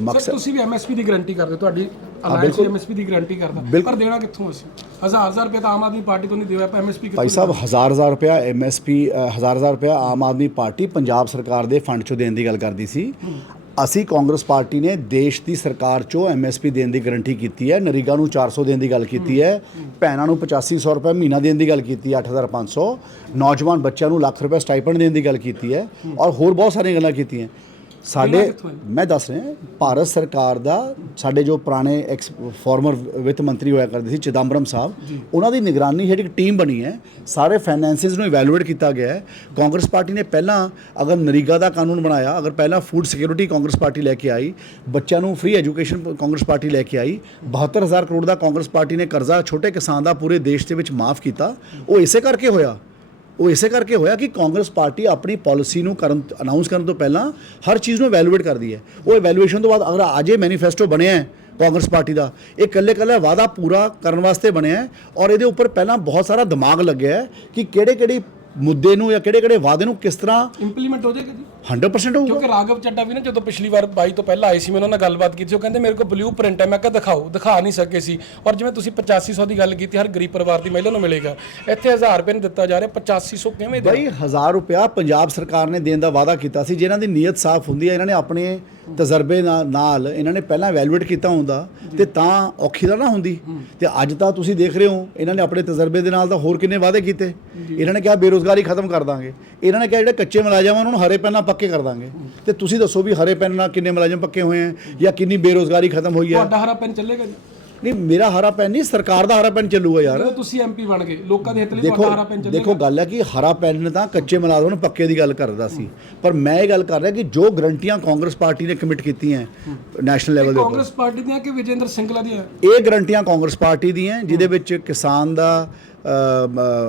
ਮਕਸਦ ਤੁਸੀਂ ਵੀ ਐਮਐਸਪੀ ਦੀ ਗਾਰੰਟੀ ਕਰਦੇ ਤੁਹਾਡੀ ਅਲਾਈਅੰਸ ਐਮਐਸਪੀ ਦੀ ਗਾਰੰਟੀ ਕਰਦਾ। ਪਰ ਦੇਣਾ ਕਿੱਥੋਂ ਅਸੀਂ? ਹਜ਼ਾਰ ਹਜ਼ਾਰ ਰੁਪਏ ਤਾਂ ਆਮ ਆਦਮੀ ਪਾਰਟੀ ਤੋਂ ਨਹੀਂ ਦਿਓ ਆਪਾਂ ਐਮਐਸਪੀ ਭਾਈ ਸਾਹਿਬ ਹਜ਼ਾਰ ਹਜ਼ਾਰ ਰੁਪਇਆ ਐਮਐਸਪੀ ਹਜ਼ਾਰ ਹਜ਼ਾਰ ਰੁਪਇਆ ਆਮ ਆਦਮੀ ਪਾਰਟੀ ਪੰਜਾਬ ਸਰਕਾਰ ਦੇ ਫੰਡ ਚੋਂ ਦੇਣ ਦੀ ਗੱਲ ਕਰਦੀ ਸੀ। ਅਸੀਂ ਕਾਂਗਰਸ ਪਾਰਟੀ ਨੇ ਦੇਸ਼ ਦੀ ਸਰਕਾਰ ਚੋਂ ਐਮਐਸਪੀ ਦੇਣ ਦੀ ਗਾਰੰਟੀ ਕੀਤੀ ਹੈ। ਨਰੇਗਾ ਨੂੰ 400 ਦੇਣ ਦੀ ਗੱਲ ਕੀਤੀ ਹੈ। ਭੈਣਾਂ ਨੂੰ 8500 ਰੁਪਏ ਮਹੀਨਾ ਦੇਣ ਦੀ ਗੱਲ ਕੀਤੀ ਹੈ 8500 ਨੌਜਵਾਨ ਬੱਚਿਆਂ ਨੂੰ ਲੱਖ ਰੁਪਏ ਸਟਾਈਪੈਂਡ ਦੇਣ ਦੀ ਗੱਲ ਕੀਤੀ ਹੈ। ਔਰ ਹੋਰ ਬਹੁਤ ਸਾਰੀਆਂ ਗੱਲਾਂ ਕੀਤੀਆਂ। ਸਾਡੇ? ਮੈਂ ਦੱਸ ਰਿਹਾ ਭਾਰਤ ਸਰਕਾਰ ਦਾ ਸਾਡੇ ਜੋ ਪੁਰਾਣੇ ਐਕਸ ਫਾਰਮਰ ਵਿੱਤ ਮੰਤਰੀ ਹੋਇਆ ਕਰਦੇ ਸੀ ਚਿਦੰਬਰਮ ਸਾਹਿਬ ਉਹਨਾਂ ਦੀ ਨਿਗਰਾਨੀ ਹੇਠ ਇੱਕ ਟੀਮ ਬਣੀ ਹੈ। ਸਾਰੇ ਫਾਈਨੈਂਸਿਸ ਨੂੰ ਇਵੈਲੂਏਟ ਕੀਤਾ ਗਿਆ ਹੈ। ਕਾਂਗਰਸ ਪਾਰਟੀ ਨੇ ਪਹਿਲਾਂ ਅਗਰ ਨਰੀਗਾ ਦਾ ਕਾਨੂੰਨ ਬਣਾਇਆ ਅਗਰ ਪਹਿਲਾਂ ਫੂਡ ਸਿਕਿਉਰਿਟੀ ਕਾਂਗਰਸ ਪਾਰਟੀ ਲੈ ਕੇ ਆਈ ਬੱਚਿਆਂ ਨੂੰ ਫ੍ਰੀ ਐਜੂਕੇਸ਼ਨ ਕਾਂਗਰਸ ਪਾਰਟੀ ਲੈ ਕੇ ਆਈ 72000 ਕਰੋੜ ਦਾ ਕਾਂਗਰਸ ਪਾਰਟੀ ਨੇ ਕਰਜ਼ਾ ਛੋਟੇ ਕਿਸਾਨ ਦਾ ਪੂਰੇ ਦੇਸ਼ ਦੇ ਵਿੱਚ ਮਾਫ ਕੀਤਾ। ਉਹ ਇਸੇ ਕਰਕੇ ਹੋਇਆ। ਉਹ ਇਸੇ ਕਰਕੇ ਹੋਇਆ ਕਿ ਕਾਂਗਰਸ ਪਾਰਟੀ ਆਪਣੀ ਪਾਲਿਸੀ ਨੂੰ ਕਰਨ ਅਨਾਉਂਸ ਕਰਨ ਤੋਂ ਪਹਿਲਾਂ ਹਰ ਚੀਜ਼ ਨੂੰ ਇਵੈਲੂਏਟ ਕਰਦੀ ਹੈ। ਉਹ ਇਵੈਲੂਏਸ਼ਨ ਤੋਂ ਬਾਅਦ ਅਗਰ ਅੱਜ ਇਹ ਮੈਨੀਫੈਸਟੋ ਬਣਿਆ ਹੈ ਕਾਂਗਰਸ ਪਾਰਟੀ ਦਾ, ਇਹ ਇਕੱਲੇ ਇਕੱਲੇ ਵਾਅਦਾ ਪੂਰਾ ਕਰਨ ਵਾਸਤੇ ਬਣਿਆ ਹੈ ਔਰ ਇਹਦੇ ਉੱਪਰ ਪਹਿਲਾਂ ਬਹੁਤ ਸਾਰਾ ਦਿਮਾਗ ਲੱਗਿਆ ਹੈ ਕਿ ਕਿਹੜੇ ਕਿਹੜੇ ਮੁੱਦੇ ਨੂੰ ਜਾਂ ਕਿਹੜੇ ਕਿਹੜੇ ਵਾਅਦੇ ਨੂੰ ਕਿਸ ਤਰ੍ਹਾਂ ਇੰਪਲੀਮੈਂਟ ਹੋ ਜਾਏਗਾ 100% ਹੋਊਗਾ। ਕਿਉਂਕਿ ਰਾਘਵ ਚੱਡਾ ਵੀ ਨਾ ਜਦੋਂ ਪਿਛਲੀ ਵਾਰ 22 ਤੋਂ ਪਹਿਲਾਂ ਆਏ ਸੀ ਮੈਂ ਉਹਨਾਂ ਨਾਲ ਗੱਲਬਾਤ ਕੀਤੀ ਸੀ ਉਹ ਕਹਿੰਦੇ ਮੇਰੇ ਕੋਲ ਬਲੂ ਪ੍ਰਿੰਟ ਹੈ। ਮੈਂ ਕਿਹਾ ਦਿਖਾਓ ਦਿਖਾ ਨਹੀਂ ਸਕੇ ਸੀ। ਔਰ ਜਿਵੇਂ ਤੁਸੀਂ 8500 ਦੀ ਗੱਲ ਕੀਤੀ ਹਰ ਗਰੀਬ ਪਰਿਵਾਰ ਦੀ ਮਹਿਲਾ ਨੂੰ ਮਿਲੇਗਾ। ਇੱਥੇ 1000 ਰੁਪਏ ਨਹੀਂ ਦਿੱਤਾ ਜਾ ਰਿਹਾ 8500 ਕਿਵੇਂ ਦੇ ਬਈ 1000 ਰੁਪਇਆ ਪੰਜਾਬ ਸਰਕਾਰ ਨੇ ਦੇਣ ਦਾ ਵਾਅਦਾ ਕੀਤਾ ਸੀ ਜਿਨ੍ਹਾਂ ਦੀ ਨੀਅਤ ਸਾਫ਼ ਹੁੰਦੀ ਹੈ ਇਹਨਾਂ ਨੇ ਆਪਣੇ ਤਜਰਬੇ ਨਾ- ਨਾਲ ਇਹਨਾਂ ਨੇ ਪਹਿਲਾਂ ਇਵੈਲੂਏਟ ਕੀਤਾ ਹੁੰਦਾ ਤੇ ਤਾਂ ਔਖੀ ਤਾਂ ਨਾ ਹੁੰਦੀ। ਤੇ ਅੱਜ ਤਾਂ ਤੁਸੀਂ ਦੇਖ ਰਹੇ ਹੋ ਇਹਨਾਂ ਨੇ ਆਪਣੇ ਤਜਰਬੇ ਦੇ ਨਾਲ ਤਾਂ ਹੋਰ ਕਿੰਨੇ ਵਾਅਦੇ ਕੀਤੇ। ਇਹਨਾਂ ਨੇ ਕਿਹਾ ਬੇਰੋਜ਼ਗਾਰੀ ਖਤਮ ਕਰ ਦਾਂਗੇ। ਇਹਨਾਂ ਨੇ ਕਿਹਾ ਜਿਹੜੇ ਕੱਚੇ ਮੁਲਾਜ਼ਮ ਆ ਉਹਨਾਂ ਨੂੰ ਹਰੇ ਪੈਨ ਪੱਕੇ ਕਰ ਦਾਂਗੇ। ਤੇ ਤੁਸੀਂ ਦੱਸੋ ਵੀ ਹਰੇ ਪੈਨ ਨਾਲ ਕਿੰਨੇ ਮੁਲਾਜ਼ਮ ਪੱਕੇ ਹੋਏ ਆ ਜਾਂ ਕਿੰਨੀ ਬੇਰੋਜ਼ਗਾਰੀ ਖਤਮ ਹੋਈ ਹੈ? ਤੁਹਾਡਾ ਹਰਾ ਪੈਨ ਚੱਲੇਗਾ ਜੀ। ਨਹੀਂ ਮੇਰਾ ਹਰਾ ਪੈਨ ਨਹੀਂ ਸਰਕਾਰ ਦਾ ਹਰਾ ਪੈਨ ਚੱਲੂਗਾ ਯਾਰ। ਜਦੋਂ ਤੁਸੀਂ ਐਮਪੀ ਬਣ ਗਏ ਲੋਕਾਂ ਦੇ ਹਿੱਤ ਲਈ ਦੇਖੋ ਤੁਹਾਡਾ ਹਰਾ ਪੈਨ ਚੱਲੇਗਾ। ਦੇਖੋ ਗੱਲ ਹੈ ਕਿ ਹਰਾ ਪੈਨ ਤਾਂ ਕੱਚੇ ਮੁਲਾਜ਼ਮਾਂ ਨੂੰ ਪੱਕੇ ਦੀ ਗੱਲ ਕਰਦਾ ਸੀ। ਪਰ ਮੈਂ ਇਹ ਗੱਲ ਕਰ ਰਿਹਾ ਕਿ ਜੋ ਗਰੰਟੀਆਂ ਕਾਂਗਰਸ ਪਾਰਟੀ ਨੇ ਕਮਿਟ ਕੀਤੀਆਂ ਨੈਸ਼ਨਲ ਲੈਵਲ ਦੇ ਉੱਪਰ। ਕਾਂਗਰਸ ਪਾਰਟੀ ਦੀਆਂ ਕਿ ਵਿਜੇਂਦਰ ਸਿੰਗਲਾ ਦੀਆਂ? ਇਹ ਗਰੰਟੀਆਂ ਕਾਂਗਰਸ ਪਾਰਟੀ ਦੀਆਂ ਜਿਹਦੇ ਵਿੱਚ ਕਿਸਾਨ ਦਾ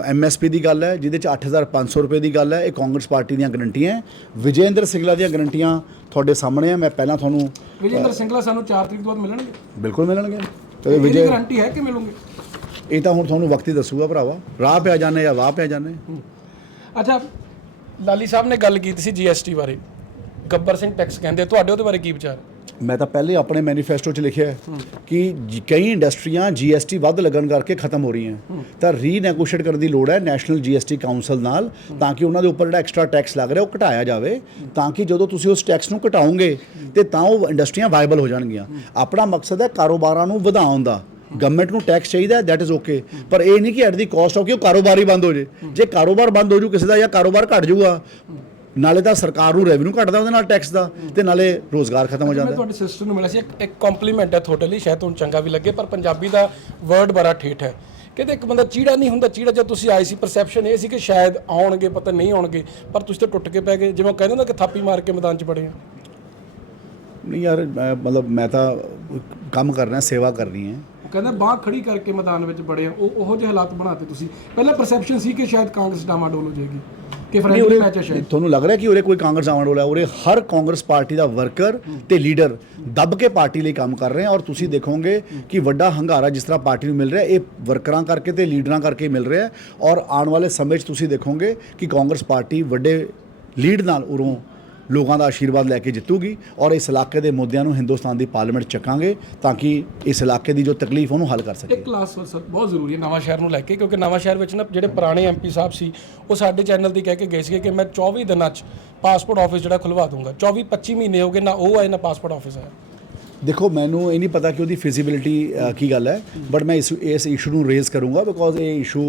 ਐਮਐਸਪੀ ਦੀ ਗੱਲ ਹੈ ਜਿਹਦੇ ਚ 8500 ਰੁਪਏ ਦੀ ਗੱਲ ਹੈ ਇਹ ਕਾਂਗਰਸ ਪਾਰਟੀ ਦੀਆਂ ਗਰੰਟੀਆਂ ਵਿਜੇਂਦਰ ਸਿੰਗਲਾ ਦੀਆਂ ਗਰੰਟੀਆਂ ਤੁਹਾਡੇ ਸਾਹਮਣੇ ਆ ਮੈਂ ਪਹਿਲਾਂ ਤੁਹਾਨੂੰ ਵਿਜੇਂਦਰ ਸਿੰਗਲਾ ਸਾਨੂੰ 4 ਤਰੀਕ ਤੋਂ ਬਾਅਦ ਮਿਲਣਗੇ। ਬਿਲਕੁਲ ਮਿਲਣਗੇ। ਤੇ ਵਿਜੇ ਗਾਰੰਟੀ ਹੈ ਕਿ ਮਿਲੂਗੇ? ਇਹ ਤਾਂ ਹੁਣ ਤੁਹਾਨੂੰ ਵਕਤ ਹੀ ਦੱਸੂਗਾ ਭਰਾਵਾ। ਰਾਹ ਪਿਆ ਜਾਣੇ ਜਾਂ ਵਾਹ ਪਿਆ ਜਾਣੇ ਅੱਛਾ ਲਾਲੀ ਸਾਹਿਬ ਨੇ ਗੱਲ ਕੀਤੀ ਸੀ ਜੀਐਸਟੀ ਬਾਰੇ। ਗੱਬਰ ਸਿੰਘ ਟੈਕਸ ਕਹਿੰਦੇ ਤੁਹਾਡੇ ਉਹਦੇ ਬਾਰੇ ਕੀ ਵਿਚਾਰ? ਮੈਂ ਤਾਂ ਪਹਿਲੇ ਆਪਣੇ ਮੈਨੀਫੈਸਟੋ 'ਚ ਲਿਖਿਆ ਹੈ ਕਿ ਕਈ ਇੰਡਸਟਰੀਆਂ ਜੀਐਸਟੀ ਵੱਧ ਲੱਗਣ ਕਰਕੇ ਖਤਮ ਹੋ ਰਹੀਆਂ ਤਾਂ ਰੀਨੈਗੋਸ਼ੀਏਟ ਕਰਨ ਦੀ ਲੋੜ ਹੈ ਨੈਸ਼ਨਲ ਜੀਐਸਟੀ ਕਾਉਂਸਲ ਨਾਲ, ਤਾਂ ਕਿ ਉਹਨਾਂ ਦੇ ਉੱਪਰ ਜਿਹੜਾ ਐਕਸਟਰਾ ਟੈਕਸ ਲੱਗ ਰਿਹਾ ਉਹ ਘਟਾਇਆ ਜਾਵੇ, ਤਾਂ ਕਿ ਜਦੋਂ ਤੁਸੀਂ ਉਸ ਟੈਕਸ ਨੂੰ ਘਟਾਓਗੇ, ਤੇ ਤਾਂ ਉਹ ਇੰਡਸਟਰੀਆਂ ਵਾਇਬਲ ਹੋ ਜਾਣਗੀਆਂ। ਆਪਣਾ ਮਕਸਦ ਹੈ ਕਾਰੋਬਾਰਾਂ ਨੂੰ ਵਧਾਉਣ ਦਾ। ਗਵਰਨਮੈਂਟ ਨੂੰ ਟੈਕਸ ਚਾਹੀਦਾ ਦੈਟ ਇਜ਼ ਓਕੇ ਪਰ ਇਹ ਨਹੀਂ ਕਿ ਐਟ ਦੀ ਕਾਸਟ ਆਫ ਕਿ ਉਹ ਕਾਰੋਬਾਰ ਹੀ ਬੰਦ ਹੋ ਜੇ। ਜੇ ਕਾਰੋਬਾਰ ਬੰਦ ਹੋ ਜੂ, ਕਿਸੇ ਦਾ ਜਾਂ ਕਾਰੋਬਾਰ ਘਟ ਜੂਗਾ। ਨਾਲੇ ਤਾਂ ਸਰਕਾਰ ਨੂੰ ਰੈਵਨਿਊ ਘਟਦਾ ਉਹਦੇ ਨਾਲ ਟੈਕਸ ਦਾ ਤੇ ਨਾਲੇ ਰੋਜ਼ਗਾਰ ਖਤਮ ਹੋ ਮੈਂ ਜਾਂਦਾ। ਤੁਹਾਡੇ ਸਿਸਟਰ ਨੂੰ ਮਿਲਿਆ ਸੀ ਇੱਕ ਕੰਪਲੀਮੈਂਟ ਹੈ ਤੁਹਾਡੇ ਲਈ ਸ਼ਾਇਦ ਤੁਹਾਨੂੰ ਚੰਗਾ ਵੀ ਲੱਗੇ ਪਰ ਪੰਜਾਬੀ ਦਾ ਵਰਡ ਬੜਾ ਠੇਠ ਹੈ। ਕਹਿੰਦੇ ਇੱਕ ਬੰਦਾ ਚੀੜਾ ਨਹੀਂ ਹੁੰਦਾ ਚੀੜਾ ਜਦ ਤੁਸੀਂ ਆਏ ਸੀ ਪਰਸੈਪਸ਼ਨ ਇਹ ਸੀ ਕਿ ਸ਼ਾਇਦ ਆਉਣਗੇ ਪਤਾ ਨਹੀਂ ਆਉਣਗੇ ਪਰ ਤੁਸੀਂ ਤਾਂ ਟੁੱਟ ਕੇ ਪੈ ਗਏ ਜਿਵੇਂ ਕਹਿੰਦੇ ਹੁੰਦੇ ਕਿ ਥਾਪੀ ਮਾਰ ਕੇ ਮੈਦਾਨ 'ਚ ਪੜੇ ਆ। ਨਹੀਂ ਯਾਰ ਮੈਂ ਮਤਲਬ ਮੈਂ ਤਾਂ ਕੰਮ ਕਰਨਾ ਸੇਵਾ ਕਰਨੀ ਹੈ। ਉਹ ਕਹਿੰਦਾ ਬਾਹ ਖੜੀ ਕਰਕੇ ਮੈਦਾਨ ਵਿੱਚ ਬੜੇ ਆ। ਉਹ ਉਹੋ ਜਿਹੇ ਹਾਲਾਤ ਬਣਾਤੇ ਤੁਸੀਂ। ਪਹਿਲਾਂ ਪਰਸੈਪਸ਼ਨ ਸੀ ਕਿ ਸ਼ਾਇਦ ਕਾਂਗਰਸ ਡਾਮਾਡੋਲ ਹੋ ਜਾਏਗੀ। ਕਿ ਫਰੈਂਡਲੀ ਮੈਚ ਹੈ ਸ਼ਾਇਦ। ਤੁਹਾਨੂੰ ਲੱਗ ਰਿਹਾ ਕਿ ਉਰੇ ਕੋਈ ਕਾਂਗਰਸ ਆਉਣ ਵਾਲਾ ਉਰੇ ਹਰ ਕਾਂਗਰਸ ਪਾਰਟੀ ਦਾ ਵਰਕਰ ਤੇ ਲੀਡਰ ਦੱਬ ਕੇ ਪਾਰਟੀ ਲਈ ਕੰਮ ਕਰ ਰਹੇ ਆ ਔਰ ਤੁਸੀਂ ਦੇਖੋਗੇ ਕਿ ਵੱਡਾ ਹੰਗਾਰਾ ਜਿਸ ਤਰ੍ਹਾਂ ਪਾਰਟੀ ਨੂੰ ਮਿਲ ਰਿਹਾ ਇਹ ਵਰਕਰਾਂ ਕਰਕੇ ਤੇ ਲੀਡਰਾਂ ਕਰਕੇ ਮਿਲ ਰਿਹਾ ਹੈ। ਔਰ ਆਉਣ ਵਾਲੇ ਸਮੇਂ 'ਚ ਤੁਸੀਂ ਦੇਖੋਗੇ ਕਿ ਕਾਂਗਰਸ ਪਾਰਟੀ ਵੱਡੇ ਲੀਡ ਨਾਲ ਉਰੋਂ ਲੋਕਾਂ ਦਾ ਆਸ਼ੀਰਵਾਦ ਲੈ ਕੇ ਜਿੱਤੂਗੀ ਔਰ ਇਸ ਇਲਾਕੇ ਦੇ ਮੁੱਦਿਆਂ ਨੂੰ ਹਿੰਦੁਸਤਾਨ ਦੀ ਪਾਰਲੀਮੈਂਟ ਚੱਕਾਂਗੇ ਤਾਂ ਕਿ ਇਸ ਇਲਾਕੇ ਦੀ ਜੋ ਤਕਲੀਫ ਉਹਨੂੰ ਹੱਲ ਕਰ ਸਕੀਏ ਇੱਕ ਕਲਾਸ ਸਰ ਬਹੁਤ ਜ਼ਰੂਰੀ ਹੈ ਨਵਾਂ ਸ਼ਹਿਰ ਨੂੰ ਲੈ ਕੇ ਕਿਉਂਕਿ ਨਵਾਂ ਸ਼ਹਿਰ ਵਿੱਚ ਨਾ ਜਿਹੜੇ ਪੁਰਾਣੇ ਐਮਪੀ ਸਾਹਿਬ ਸੀ ਉਹ ਸਾਡੇ ਚੈਨਲ ਤੇ ਕਹਿ ਕੇ ਗਏ ਸੀਗੇ ਕਿ ਮੈਂ 24 ਦਿਨਾਂ 'ਚ ਪਾਸਪੋਰਟ ਆਫਿਸ ਜਿਹੜਾ ਖੁਲਵਾ ਦੂੰਗਾ। 24 25 ਮਹੀਨੇ ਹੋ ਗਏ ਨਾ ਉਹ ਆਏ ਨਾ ਪਾਸਪੋਰਟ ਆਫਿਸ ਆਇਆ। ਦੇਖੋ ਮੈਨੂੰ ਇਹ ਨਹੀਂ ਪਤਾ ਕਿ ਉਹਦੀ ਫਿਜ਼ੀਬਿਲਿਟੀ ਕੀ ਗੱਲ ਹੈ ਬਟ ਮੈਂ ਇਸ ਇਸ ਇਸ਼ੂ ਨੂੰ ਰੇਜ਼ ਕਰੂੰਗਾ ਬਿਕੋਜ਼ ਇਹ ਇਸ਼ੂ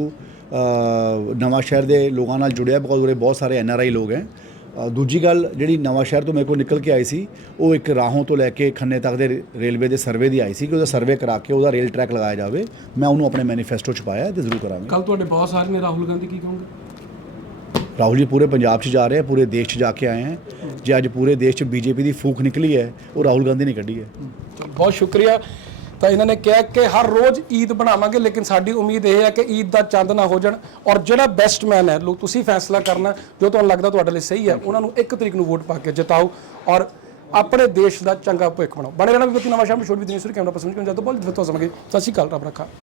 ਨਵਾਂ ਸ਼ਹਿਰ ਦੇ ਲੋਕਾਂ ਨਾਲ ਜੁੜਿਆ ਬਿਕੋਜ਼ ਉਰੇ ਬਹੁਤ ਸਾਰੇ ਐਨ ਆਰ ਆਈ ਲੋਕ ਹੈ। ਦੂਜੀ ਗੱਲ ਜਿਹੜੀ ਨਵਾਂ ਸ਼ਹਿਰ ਤੋਂ ਮੇਰੇ ਕੋਲ ਨਿਕਲ ਕੇ ਆਈ ਸੀ ਉਹ ਇੱਕ ਰਾਹੋਂ ਤੋਂ ਲੈ ਕੇ ਖੰਨੇ ਤੱਕ ਦੇ ਰੇਲਵੇ ਦੇ ਸਰਵੇ ਦੀ ਆਈ ਸੀ ਕਿ ਉਹਦਾ ਸਰਵੇ ਕਰਾ ਕੇ ਉਹਦਾ ਰੇਲ ਟਰੈਕ ਲਗਾਇਆ ਜਾਵੇ। ਮੈਂ ਉਹਨੂੰ ਆਪਣੇ ਮੈਨੀਫੈਸਟੋ 'ਚ ਪਾਇਆ ਤੇ ਜ਼ਰੂਰ ਕਰਾਂਗੇ। ਕੱਲ ਤੁਹਾਡੇ ਬਹੁਤ ਸਾਰੇ ਨੇ ਰਾਹੁਲ ਗਾਂਧੀ ਕੀ ਕਹੋਗੇ? ਰਾਹੁਲ ਜੀ ਪੂਰੇ ਪੰਜਾਬ 'ਚ ਜਾ ਰਹੇ ਆ ਪੂਰੇ ਦੇਸ਼ 'ਚ ਜਾ ਕੇ ਆਏ ਹੈ ਜੇ ਅੱਜ ਪੂਰੇ ਦੇਸ਼ 'ਚ ਬੀਜੇਪੀ ਦੀ ਫੂਕ ਨਿਕਲੀ ਹੈ ਉਹ ਰਾਹੁਲ ਗਾਂਧੀ ਨੇ ਕੱਢੀ ਹੈ। ਬਹੁਤ ਸ਼ੁਕਰੀਆ। ਤਾਂ ਇਹਨਾਂ ਨੇ ਕਿਹਾ ਕਿ ਹਰ ਰੋਜ਼ ਈਦ ਬਣਾਵਾਂਗੇ, ਲੇਕਿਨ ਸਾਡੀ ਉਮੀਦ ਇਹ ਹੈ ਕਿ ਈਦ ਦਾ ਚੰਦ ਨਾ ਹੋ ਜਾਣ ਔਰ ਜਿਹੜਾ ਬੈਸਟ ਮੈਨ ਹੈ ਲੋਕ ਤੁਸੀਂ ਫੈਸਲਾ ਕਰਨਾ, ਜੋ ਤੁਹਾਨੂੰ ਲੱਗਦਾ ਤੁਹਾਡੇ ਲਈ ਸਹੀ ਹੈ, ਉਹਨਾਂ ਨੂੰ ਇੱਕ ਤਰੀਕ ਨੂੰ ਵੋਟ ਪਾ ਕੇ ਜਿਤਾਓ ਔਰ ਆਪਣੇ ਦੇਸ਼ ਦਾ ਚੰਗਾ ਭਵਿੱਖ ਬਣਾਓ। ਬਣੇ ਰਹਿਣਾ ਵੀ ਬੱਤੀ ਨਵਾਂ ਸ਼ਾਮ ਛੋੜ ਵੀ ਦਿਨੀ ਸੁਰ ਕੈਮਰਾ ਪਸੰਦ ਕਿਉਂ ਜਦੋਂ ਬੋਲ ਫਿਰ ਤੋਂ ਸਮਗੇ ਸਤਿ ਸ਼੍ਰੀ ਅਕਾਲ, ਰੱਬ ਰੱਖਾ।